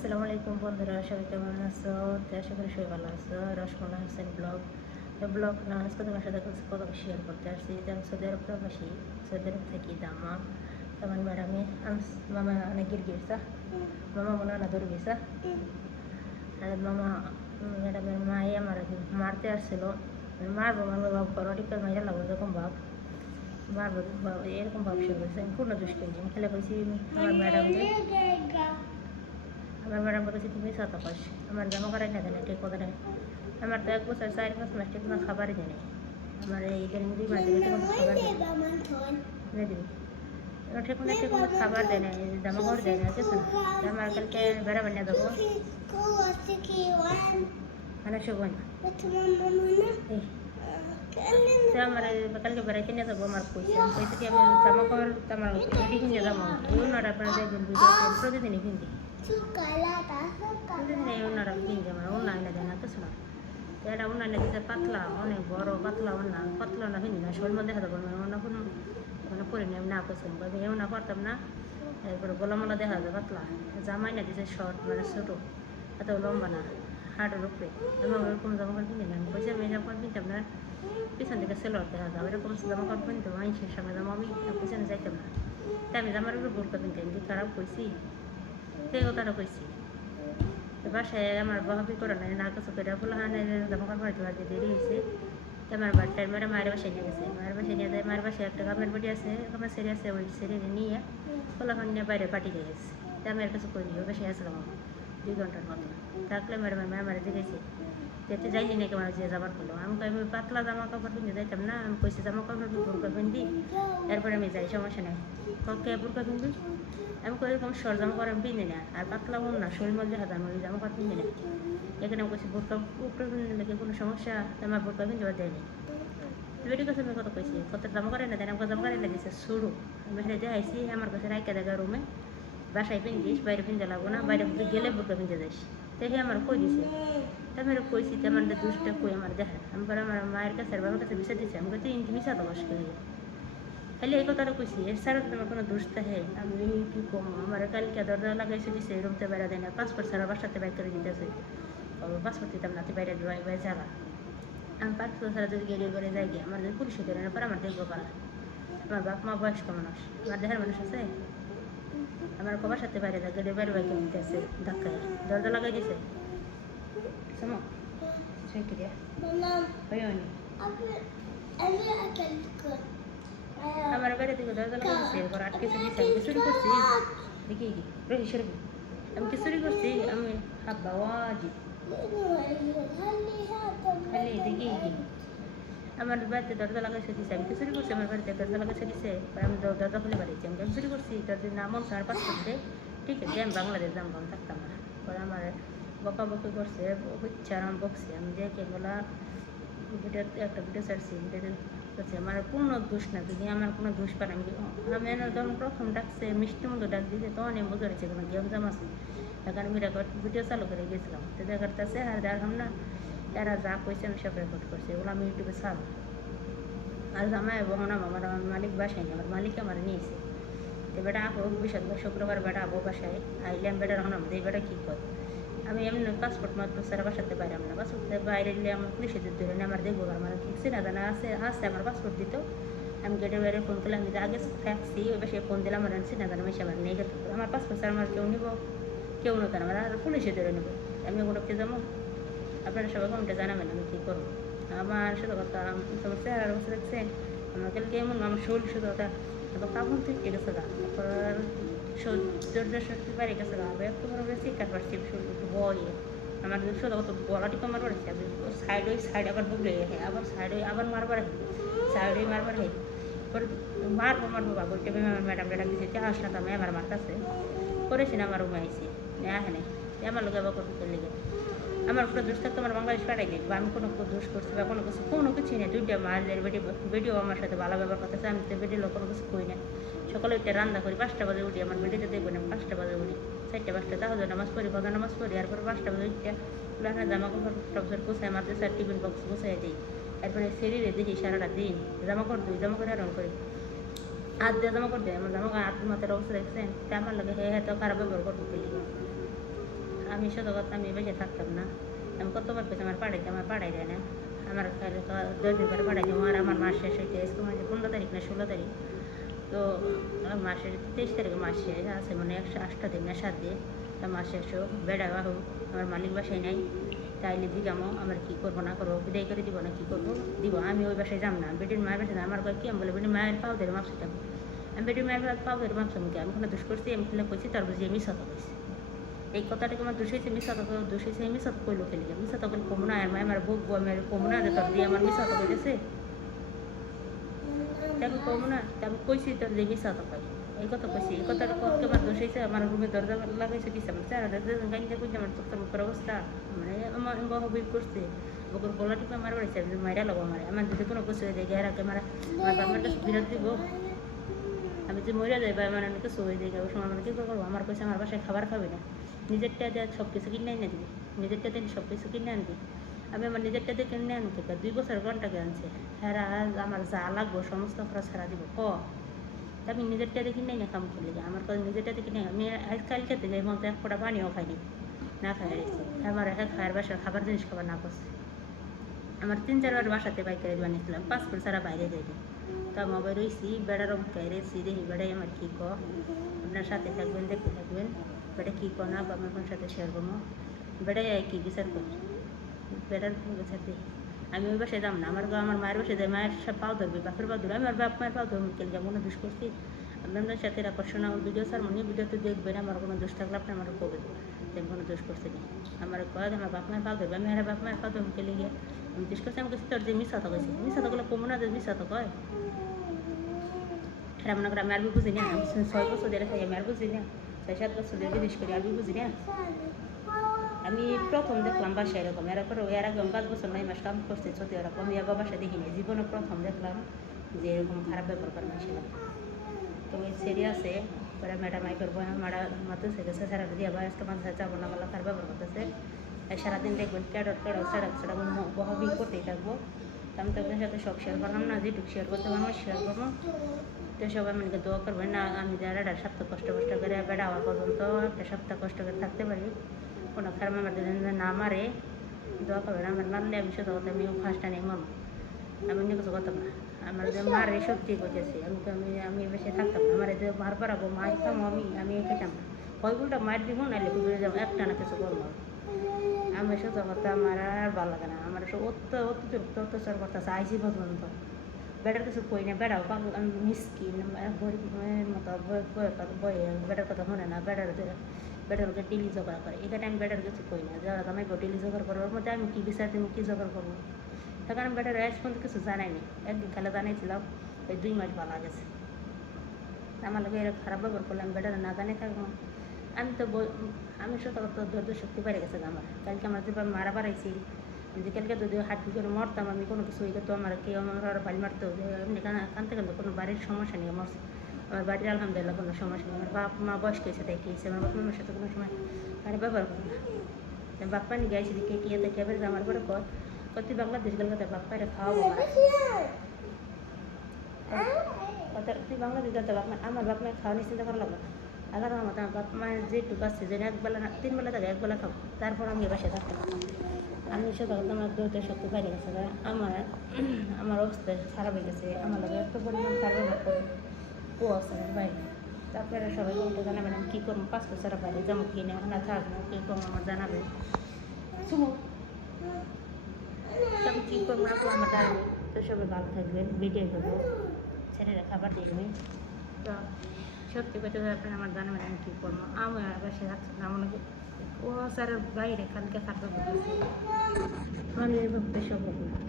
আসসালামু আলাইকুম বন্ধুরা, সবাই কেমন আছো? আশা করি সবাই ভালো আছো। রসমলা হোসেন ব্লগ। ব্লগ না, আজকে তোমার সাথে কথা শেয়ার করতে আসছি। যে আমি সৌদি আরব প্রবাসী, সৌদি আরব থাকি দামা তেমন ম্যাডামে মামা অনেক গির গিয়েছা মামা মনে না দূর গেছা আর মামা ম্যাডামের মাই আমার মারতে আসছিল। মারবো মারবো ভাব করো করে মাইরা লাগবে এরকম ভাব। মারবো এরকম ভাব শুরু করছে আমি পূর্ণ দুষ্করি আমি খেলে আমার ম্যাডামকে আমার ম্যাডাম বলেছে তুমি সাত পাস আমার জমা করাই না দেয় ঠিক কথা নেই আমার তো এক বছর চার পাঁচ মাস ঠিক কোনো খাবারই নাই। আমার এই ইদানিং দুই মাস খাবার দিবি। ঠিক মতো ঠিক মতো খাবার দেয় না জামা কাপড় দেয় না কিছু না? আমার কালকে বেড়া বানিয়ে দেবো? মানে? এই। তো আমার কালকে বেড়াইতে নিয়ে যাব আমার পয়সা আমি পয়সা দিয়ে আমি জামা কাপড় তো আমার রেডি কিনে যাব এই উন্নটা আপনারা দেখবেন প্রতিদিনই কিনতে প্রতিদিন এই উন্নটা কিনতে আমার উন্না এনে দেয় না না এটা উন্না এনে দিতে পাতলা অনেক বড় পাতলা উন্না পাতলা না কিনি না শরীর মধ্যে দেখা যাব অন্য কোনো মানে পরে নিয়ে না করছি আমি এও না পারতাম না এরপরে গোলামলা দেখা যায় পাতলা জামাই না দিছে শর্ট মানে ছোটো এত লম্বা না হাটের উপরে আমি ওরকম জামা কাপড় কিনি না পয়সা আমি জামা কাপড় কিনতাম না পিছন থেকে সেলোয়ার দেখা যায় এরকম জামা কাপড় কিনতাম মানুষের সঙ্গে জামা আমি পিছনে যাইতাম না তাই আমি জামার উপরে বোরকা কিনতাম কি খারাপ কইছি সেই কথাটা কইছি বাসায় আমার বাহাবি করে নাই না কিছু করে বলে হ্যাঁ জামা কাপড় বাড়িতে বাড়িতে দেরি হয়েছে তো আমার বাড়িটার মেয়েরা মায়ের বাসায় নিয়ে গেছে মায়ের বাসায় নিয়ে যায় মায়ের বাসায় একটা কামের বাড়ি আছে কামের সেরে আছে ওই সেরে নিয়ে পোলাখন নিয়ে বাইরে পাঠিয়ে গেছে তো আমি আর কিছু করিনি ওই বাসায় আসলাম দুই ঘণ্টার মতো। থাকলে ম্যাডাম মেয়ে আমার দেখেছে যেতে যাইনি নাকি আমার যে যাবার করল আমি কই, আমি পাতলা জামা কাপড় কিনে যাইতাম না, আমি কইছি জামা কাপড় বোরকা পিন্দি এরপরে আমি যাই, সমস্যা নাই। কে বোরকা পিনবি? আমি কই, এরকম সর জামা কাপড় আমি পিনি না আর পাতলা বোন না, শরীর মধ্যে হাত, আমি জামা কাপড় পিনি না এখানে আমি কইছি, বোরকা উপরে পিনলে নাকি কোনো সমস্যা? আমার বোরকা পিনতে দেয়নি। বেটি কাছে আমি কত কইছি, কত জামা করে না দেন, আমাকে জামা করে না দিছে, শুরু। আমি সেটা দেখাইছি, আমার কাছে রাইকা দেখা রুমে। বাসায় পিন্দিস বাইরে পিনতে লাগবো না, বাইরে গেলে বোরকা পিনতে যাইস তাই আমার কই দিছে? তা আমি কইছি তো আমার দুষ্টা কই, আমার দেখা আমি পরে আমার মায়ের কাছে আর বাবার কাছে বিষয় দিচ্ছে আমি কইতে ইন্টি মিশা বস করি। খালি এই কথাটা কইছি, এর ছাড়া তোমার কোনো দোষ থাকে আমি কি কম আমার কালকে দরজা লাগাইছে দিছে রুমতে বাইরে দেয় না পাসপোর্ট ছাড়া বাসাতে বাইক করে দিতেছে পাসপোর্ট দিতাম না, তুই বাইরে বাইরে যাবা আমি পাসপোর্ট ছাড়া যদি গেলে করে যাই গিয়ে আমার যদি পুলিশে ধরে না, পরে আমার দেখব পারা আমার বাপ মা বয়স্ক মানুষ, আমার দেহের মানুষ আছে? আমার কবার সাথে বাইরে যায় গেলে বাইরে বাইকে দিতেছে ধাক্কায়। দরজা লাগাই দিছে। শোনো সেই আমার বাইরে থেকে দরজা লাগাই দিছে এরপর আটকে দিছে আমি চুরি করছি? দেখি রহি সরবি আমি কি চুরি করছি? আমি হাব্বা ওয়াজি খালি দেখি আমার বাড়িতে দরজা লাগাইছে দিছে, আমি কি চুরি করছি, আমার বাড়িতে দরজা লাগাইছে দিছে আমি দরজা খুলে বাড়িছি আমি চুরি করছি দরজা নাম সার পাস করতে ঠিক আছে, আমি বাংলাদেশ যাম কম থাকতাম না। পরে আমার বকা বকি করছে হচ্ছে আর আমি বকছি, আমি যে কেবলা ভিডিও একটা ভিডিও ছাড়ছি হচ্ছে আমার কোনো দোষ না, যদি আমার কোনো দোষ পারে আমি আমি যখন প্রথম ডাকছে, মিষ্টি মতো ডাক দিয়েছে তখন আমি বুঝে রয়েছে কোনো গেম জাম আছে। এখন আমি রেকর্ড ভিডিও চালু করে গেছিলাম। তো দেখারতেছে আর দেখলাম না, এরা যা কইছে আমি সব রেকর্ড করছি ওগুলো আমি ইউটিউবে ছাড়ব আর জামাই এবং আমার আমার মালিক বাসায় আমার মালিক আমার নিয়েছে। তো বেটা আবো বিশাল শুক্রবার বেটা আবো বাসায় আইলাম বেটা রহন আমাদের এই বেটা কী কর আমি এমনি পাসপোর্ট মাত্র সারা বাসাতে বাইরে না পাসপোর্ট বাইরে দিলে আমার পুলিশে দিতে ধরে আমার দেখব আমার কি চেনা জানা আছে আছে আমার পাসপোর্ট দিত আমি গেটের বাইরে ফোন করলাম যে আগে থাকছি ওই বাসায় ফোন দিলাম আমার চেনা জানা মেশে আমার নেই গেল আমার পাসপোর্ট আমার কেউ নিব কেউ নতো আমার আর পুলিশে ধরে নেব আমি ওগুলোকে যাব আপনারা সবাই কমেন্টে জানাবেন আমি কী করব আমার শুধু কথা তোমার চেহারা বসে দেখছেন আমার কালকে এমন আমার শরীর শুধু কথা কাপড় থেকে গেছে সৌন্দর্য শক্তি বাড়ি গেছে গা আবার একটু বড় বেশি কাট পারছি শরীর বয়ে আমার শুধু কত গলাটি কমার পারছে আমি সাইড ওই সাইড আবার হ্যাঁ আবার সাইড ওই আবার মারবার সাইড ওই মারবার হ্যাঁ পরে মারবো মারবো, বাবু টেপে আমার ম্যাডাম ম্যাডাম দিছে চা আসনা তো? আমি আমার মারতাছে। করেছি না, আমার রুমে আইসি হ্যাঁ হ্যাঁ আমার লোক আবার করতে লেগে আমার কোনো দোষ থাকতো আমার বাংলাদেশ পাঠাই দিই বা আমি কোনো দোষ করছি বা কোনো কিছু কোনো কিছু নেই। দুইটা মায়ের বেটি বেটিও আমার সাথে ভালো ব্যবহার করতেছে, আমি তো বেটির লোক কোনো কিছু কই না সকালে উঠে রান্না করি, পাঁচটা বাজে উঠি, আমার বেটিতে দেখব না, পাঁচটা বাজে উঠি। চারটে, পাঁচটা তাহলে নামাজ পড়ি কথা নামাজ পড়ি আর পরে পাঁচটা বাজে উঠতে পুরানা জামা কাপড় টপসর গুছাই মাঝে স্যার টিফিন বক্স গুছাই দিই। এরপরে শরীরে দেখি সারাটা দিন জামা কাপড় দিই জামা করে আরাম করি। হাত দিয়ে জামা কাপড় দেয় আমার জামা হাত মাথার অবস্থা দেখছেন তা আমার লাগে হ্যাঁ হ্যাঁ তো খারাপ ব্যবহার করতে আমি শুধু কথা, আমি বেঁচে থাকতাম না। আমি কতবার পেয়েছি আমার পাড়াইতে, আমার পাড়াই দেয় না। আমার দশ দিন পরে পাড়াই দেবো, আর আমার মাস শেষ হইতে, আজকে পনেরো তারিখ না ষোলো তারিখ। তো মাসের তেইশ তারিখে মাস আছে মানে একশো আটটা দিন না, সাত দিন। তা মাস শেষও বেড়া বাহু আমার মালিক বাসায় নাই। তাইলে দিগামো আমার কী করব, না করব, বিদায় করে দিব, না কি করব? দিব, আমি ওই বাসায় যাম না। বেটির মায়ের বাসায় আমার কয় কি, আমি বলে, বেটির মায়ের পাও ধরে মাপছিলাম আমি বেটির মায়ের পাও ধরে মাপছিলাম কি আমি কোনো দুষ করছি, আমি খুলে কইছি, তার বুঝি আমি সত কইছি এই কথাটাকে আমার দোষ হয়েছে মিশা তো দোষ হয়েছে মিশা তো কইলো খেলি মিশা তো কইল কমুনা আর আমার বুক আমার কমুনা তোর দিয়ে আমার মিশা তো কইতেছে আমি কমুনা আমি কইছি, তোর যে মিশা তো কই এই কথা কইছি, এই কথাটা কত আমার দোষ হয়েছে আমার রুমে দরজা লাগাইছে কি আমার চার গাইতে কইছে, আমার চোখের মুখের অবস্থা। মানে আমার বহবিল করছে। বকুর গলা টিপে আমার বাড়িছে আমি মাইরা লাগবো আমার। আমার যদি কোনো কিছু হয়ে যায় গের আগে আমার আমার বাবার কাছে বিরত দিব। আমি যে মরে যাই বা আমার কিছু হয়ে যায় ওই সময় মানে কী করব? আমার কাছে আমার বাসায় খাবার খাবে না। নিজেরটা দিয়ে সব কিছু কিনে এনে দিবি। নিজেরটা দিয়ে সব কিছু কিনে আনবি। আমি আমার নিজেরটা দিয়ে কিনে আনতে দুই বছর ঘন্টাকে আনছে। হ্যাঁ আমার যা লাগবো, সমস্ত খরচ ছাড়া দিব, ক? আমি নিজেরটা দিয়ে কিনে এনে কাম করলি আমার কাছে নিজেরটা দিয়ে কিনে, আমি আজকাল খেতে যাই মতো এক ফোটা পানিও খাইনি না। খাই রেখেছি আমার এক খায়ের বাসার খাবার জিনিস খাবার না করছে। আমার তিন চারবার বাসাতে বাইক করে বানিয়েছিলাম পাসপোর্ট ছাড়া বাইরে যাইনি তা মোবাইল রয়েছি বেড়ারও খাইরেছি দেখি বেড়াই আমার কী ক? আপনার সাথে থাকবেন, দেখতে থাকবেন। বেটা কী কো না বা আমি আপনার সাথে শেয়ার করব। বেড়াই কি বিচার করি? বেড়ার বিচার দেখি আমি ওই বাসায় যাম না। আমার আমার মায়ের বাসায় যাই মায়ের সব পাও ধরবে, বাপের পাও ধরবে। আমি আর বাপ মায়ের পাও ধরবো কেন? যেমন দুষ করছি। আপনাদের সাথে আকর্ষণ আমার ভিডিও স্যার মনে ভিডিও তো দেখবেন, আমার কোনো দোষ থাকলে আপনি আমার কবে যে আমি কোনো দোষ করছি না। আমার কয় যে আমার বাপ মায়ের পাও ধরবে, আমি আর বাপ মায়ের পাও ধরবো কেলে গিয়ে? আমি দোষ করছি আমি কাছে তোর যে মিশা তো কইছি মিশা তো করলে কমো না যে মিশা তো কয় এটা মনে করে আমি আরবি বুঝি না। আমি ছয় বছর ধরে খাই, আমি আর বুঝি না। ছয় সাত বছর ধরে বিদেশ করি আরবি বুঝি না? আমি প্রথম দেখলাম বাসায় এরকম, এরপরে এর আগে আমি পাঁচ বছর নয় মাস কাম করছি সত্যি এরকম আমি আবার বাসায় দেখিনি। জীবনে প্রথম দেখলাম যে এরকম খারাপ ব্যাপার করে মাসিলাম তো ওই সিরিয়াসে পরে ম্যাডাম আই করব ম্যাডাম মাতে সেগেছে সারা দিয়ে আবার আজকে মাঝে যাব না বলা তার ব্যবহার করতেছে। সারাদিন দেখবেন ক্যাডট ক্যাডট সেড়া সেটা বহবি করতেই থাকব। তো আমি তাদের সাথে সব শেয়ার করলাম না, যেটুকু শেয়ার করতে পারব শেয়ার করব। তো সবাই আমাকে দোয়া করবেন না আমি যারা একটা সপ্তাহ কষ্ট কষ্ট করে বেড়া হওয়া পর্যন্ত একটা সপ্তাহ কষ্ট করে থাকতে পারি। কোনো খারাপ আমার যেন না মারে, দোয়া করবেন, আমার মারলে আমি শুধু কথা আমি ফার্স্ট টাইম মারবো। আমি অন্য কিছু করতাম না। আমার যে মারে সত্যি করতেছি আমি তো, আমি আমি বেশি থাকতাম না। আমার যে মার পারাবো মারতাম আমি আমি খেতাম না। কয় উল্টা মার দিব নাহলে কুকুরে যাব, একটা না কিছু করব। আমি শুধু কথা আমার আর ভালো লাগে না। আমার অত্যাচার করতেছে, আইসি পর্যন্ত। বেটার কিছু কই না বেড়াও পাগল মিসকিন মতো বই বেটার কথা শোনে না বেটার বেটারকে ডেলি জোগাড় করে এখানে আমি বেটার কিছু কই না যারা আমি ডেলি জোগাড় করব ওর মধ্যে আমি কী বিচার দেবো কী জোগাড় করব তখন আমি বেটার আজ পর্যন্ত কিছু জানাইনি একদিন খেলা জানাইছিলাম ওই দুই মাস ভালো গেছে আমার লোক এরকম খারাপ ব্যবহার করলে আমি বেটার না জানি থাকব আমি তো আমি সত তো ধৈর্য শক্তি বেড়ে গেছে আমার কালকে আমার যেভাবে মারা বাড়াইছি যে কালকে যদি হাঁটি করে মরতাম, আমি কোনো কিছু হয়ে তো আমার কেউ আমার বাড়ি মারতো। এমনি কান কানতে কানতে কোনো বাড়ির সমস্যা নেই, আমার আমার বাড়ির আলহামদুলিল্লাহ কোনো সমস্যা নেই। আমার বাপ, মা বয়স্ক হয়েছে তাই খেয়েছে আমার বাপ মামার সাথে কোনো সময় আরে ব্যবহার করে না। তাই বাপ পানি গাইছি দিকে কে তো কেবে আমার করে কর কত বাংলাদেশ গেল কথা বাপ পায়রা খাওয়াবো কত, তুই বাংলাদেশ গেল আমার বাপ মায়ের খাওয়ানি চিন্তা করা লাগবে না। আল্লাহর রহমত আমার বাপ মায়ের যেটুকু আছে যেন একবেলা না, তিন বেলা থাকে একবেলা খাব। তারপর আমি বাসে থাকতাম আমি সেটা আমার দৌড়তে শক্তি বাইরে গেছে আমার আমার অবস্থা খারাপ হয়ে গেছে। আমার লাগে এত পরিমাণ খারাপ ব্যবহার করে ও আছে বাইরে। তারপরে সবাই বলতে জানাবেন আমি কী করব? পাঁচ বছর বাইরে যেমন কিনে না? থাকব কী করব আমার জানাবে। শুভ আমি কী করব? না করব আমার জানাবে। তো সবাই ভালো থাকবেন, ভিডিও দেবো ছেলেরা খাবার দেখবে তো। সত্যি কথা আপনার আমার জানাবেন আমি কী করব? আমি আর বাসে থাকছি না মনে ও স্যারের বাইরে কালকে থাকবে মানে সব